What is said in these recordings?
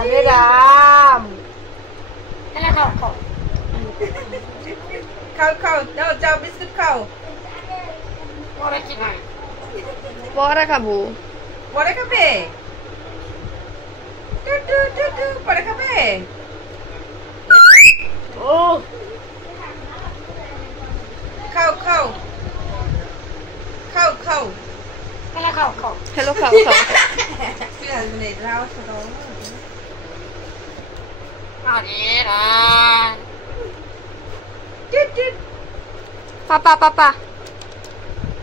আরে রাম এলা খাও খাও খাও খাও যাও যাও বিস্কুট খাও পরে কি খাই পরে খাবো পরে খাবে টু টু টু টু পরে খাবে ও খাও খাও খাও খাও এলা খাও খাও হ্যালো খাও খাও তুই আসবে না রাও ছোট আরে রাম টিট টিট পাপা পাপা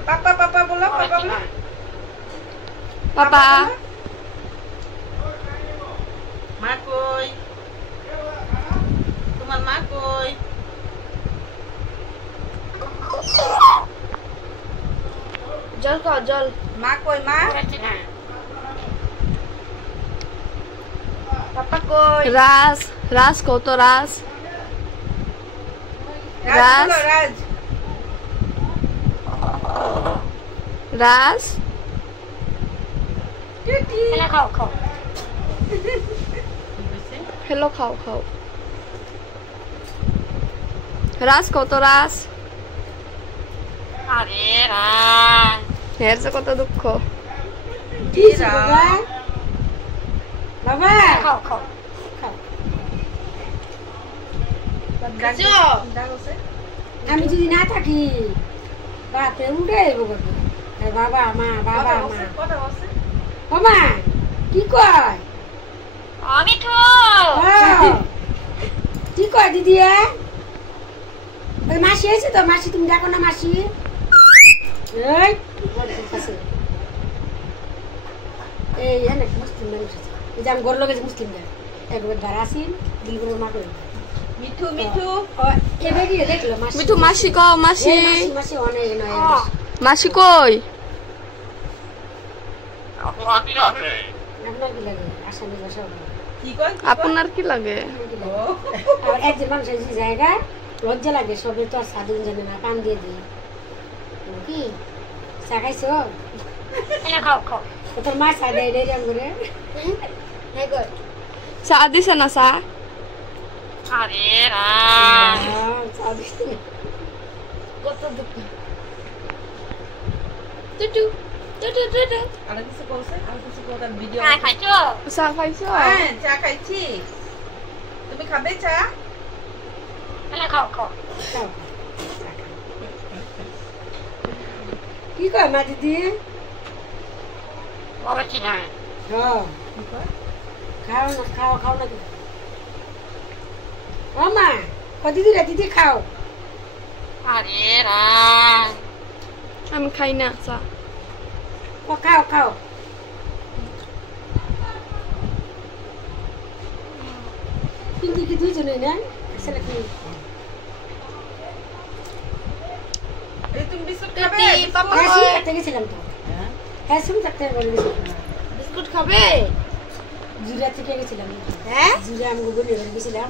পাপা পাপা বলো পরে পাপা কি বলো খাই পাপা মা কই তোমার মা কই জল খাও জল মা কই মা পরে কি খাই পাপা কই রাজ রাজ কত রাজ রাজ বলো রাজ রাজ টিট টিট এলা খাও খাও হ্যালো খাও খাও রাজ কত রাজ আরে রাম এর যে কত দুঃখ কি বাবা বাবা খাও খাও আমি যদি না থাকি বাপরে উঠে বাবা মা বাবা মা বাবা কি কয় আমি তো কি কয় দিদি ওই মাসি এসে তো মাসি তুমি দেখো না মাসি এই এই হ্যাঁ মুসলিম মানুষ আছে এই যে আমি গর লোক মুসলিম একবার ধারা আসি দিলগুলো মা করে মিঠু মিঠু এবার গিয়ে দেখলো মাসি মিঠু মাসি কও মাসি মাসি মাসি অনেক নয় মাসি কই আপনার কি আছে আপনার কি লাগে আসামি ভাষা আপনার কি লাগে আর একজন মানুষ যে জায়গা লজ্জা লাগে সবে তো আর সাধুন জানে না কান দিয়ে দিই কি চা খাইছো এলা খাও খাও তোর মা চা দেয় রে রঙ করে হ্যাঁ গো চা দিছে না চা আরে রাম চা দিছে কত দুঃখ টুটু টুটু টুটু আর কিছু বলছে আর কিছু কথা ভিডিও খাই খাইছো চা খাইছো হ্যাঁ চা খাইছি তুমি খাবে চা এলা খাও খাও খাও কি কয় মা দিদি পরে কি খাই হ্যাঁ খাও না খাও খাও না ও মা ও দিদি রে দিদি খাও আরে রাম আমি খাই না চা ও খাও খাও কিন্তু কি দুইজনই না আসলে কি তুমি বিস্কুট খাবে পাপা হ্যাঁ কই? শুনতে গেছিলাম তো হ্যাঁ শুনতে বলেছিলাম বিস্কুট খাবে জিরা থেকে গেছিলাম হ্যাঁ জিরা আমি গুগলে গেছিলাম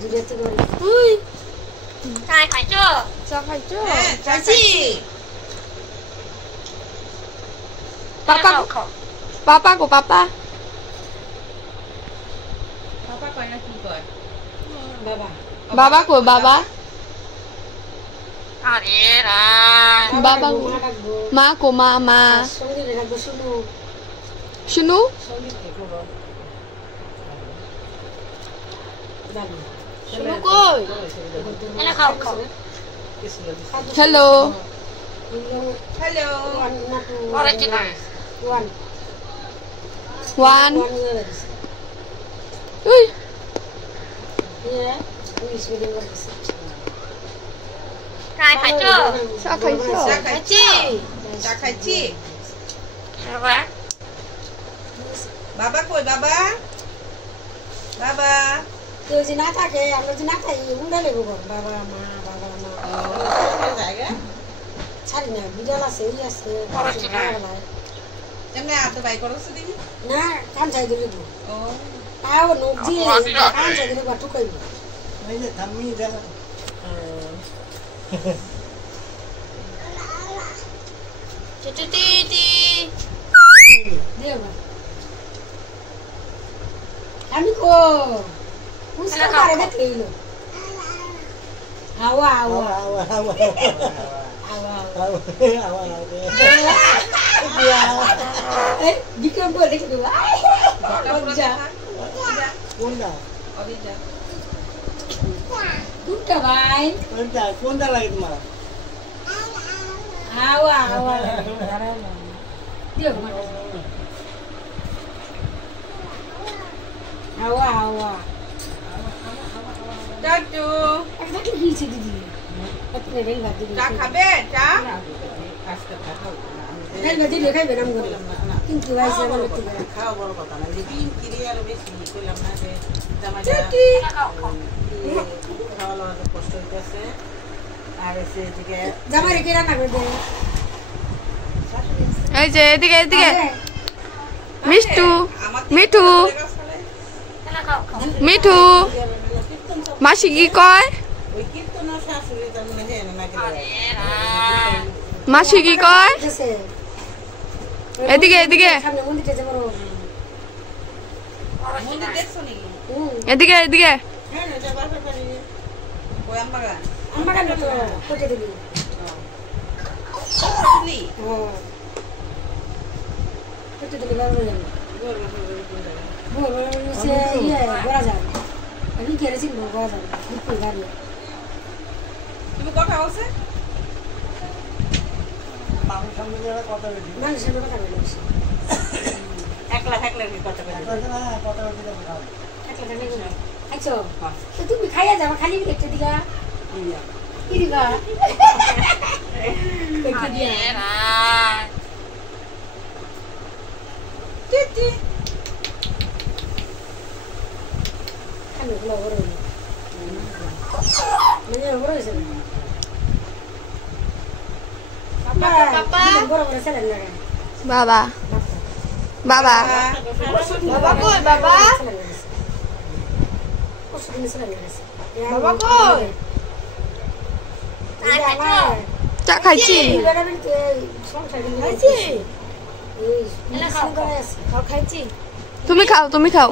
জিরা থেকে উই খাই খাইছো চা খাইছো চাচি পাপা খাও খাও পাপা কো পাপা পাপা কয় না কি কয় বাবা বাবা কো বাবা আরে রাম বাবা কো মা ডাকবো মা কো মা মা সঙ্গীত ডাকবো শুনু শুনু সঙ্গীত করবো জানি শুনু কই এলা খাও খাও হ্যালো হ্যালো পরে কি খাই ওয়ান ওয়ান ওয়ান উই ইয়ে ইংলিশ মিডিয়াম করতেছে খাই খাইছো চা খাইছো চা খাইছি চা খাইছি এবার বাবা কই বাবা বাবা কেউ যে না থাকে আমরা যে না থাকি উড়ে লেবো বাবা মা জায়গা ছাড়ি না বিড়াল আছে এই আছে এমনি আতো বাই করছ দিদি না কান চাই দিলি ও তাও নজি কান চাই দিলি বাটু কইব ওই যে থামি দা টিটি টি দেবা আমি কো পুষ্কা করে দেখলো হাওয়া হাওয়া হাওয়া এই বিক্রম বল দেখি তো যা কোনটা অবিজা দুটা ভাই কোনটা লাগে তোমার হাওয়া হাওয়া দিও হাওয়া হাওয়া দাদু একটা কি হইছে দিদি আপনি রেল ভাত দিদি চা খাবে চা রেল ভাত দিদি খাইবে না আমগো কিন্তু ভাইছে বলে তো খাওয়া বড় কথা না যে বিন ক্রিয়ার বেশি কইলাম না যে জামাইটা খাওয়া লওয়ার কষ্ট হইতেছে আর এসে দিকে জামাই কে রান্না করে দেয় এই যে এদিকে এদিকে মিষ্টু মিঠু মিঠু মাসি কি কয় ওই কীর্তন শাশুড়ি তার মানে হেন না গেলে মাসি কি কয় আছে এদিকে এদিকে সামনে মন্দিরটা যে বড় মন্দির দেখছো নাকি এদিকে এদিকে হ্যাঁ এটা বারবার পারি ওই আমবাগান আমরা কেন তো কোটে দিবি শাশুড়ি হ্যাঁ কোটে দিবি বারবার যাবে বল সে ইয়ে বড় যাবে আমি কি রেছি বড় যাবে কি গাড়ি তুমি কথা বলছে মানুষের কথা বলিস একলা থাকলে কি কথা বলছে একটা নেই আচ্ছা তো তুমি খাইয়া যাবা খালি একটা দিগা কি দিবা কি দিয়া টিটি খালি বড় বড় মানে বড় হইছে পাপা বড় বড় ছেলে না বাবা বাবা বাবা কই বাবা বাবা কই চা খাইছি তুমি খাও তুমি খাও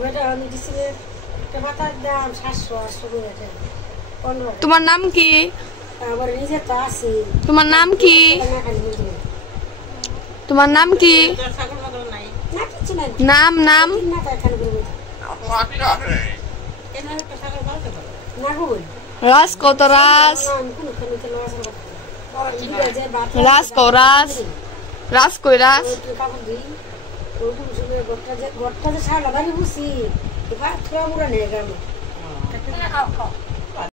তোমার নাম কি তোমার নাম কি তোমার নাম কি ছাগল মাগল নাই নাম নাম এনার একটা ছাগল পালতে পারো রাস কত রাস রাস কো রাস রাস কই রাস বটটা যে ছাড়া বাড়ি বুঝছি এবার থোড়া মুড়া নেই গ্রামে